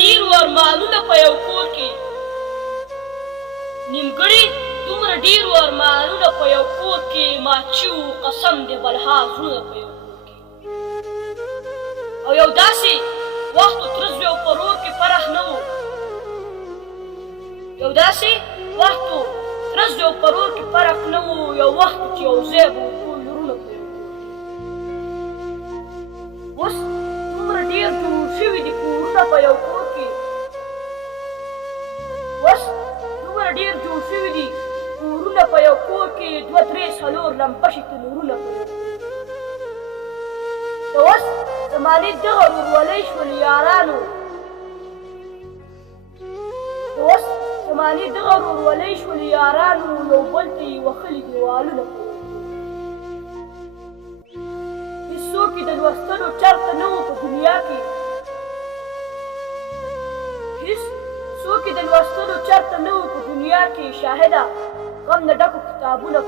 ډېر ارمانونه په یو کور کې نیمګړي دومره ډېر ارمانونه په یو کور کې مات شوي قسم د بلها زړونه په یو کور کې او یو داسې وخت و تره زوی او په ورور کې فرح نه و یو داسې وخت و تره زوی او په ورور کې فرق نه و یو وخت چې یو ځای به و ټول لورونه په یو کور کې اوس دومره ډېر جوړ شوي دي کورونه په یو کور کې اوس دومره ډېر جوړ شوي دي کورونه په یو کور کې دوه درې څلور لمپشې تنورونه په یو کور کې د اوس زمانې دغه ورورولۍ شولې یارانو د اوس زمانې دغه ورورولۍ شولې یارانو یو بل ته یې وښلي دیوالونه په یو کور هېڅوک یې د لوستلو چرته نه و په دنیا کې هېڅوک یې د لوستلو چرته نه و په دنیا کې شاهده غم نه ډکو کتابونه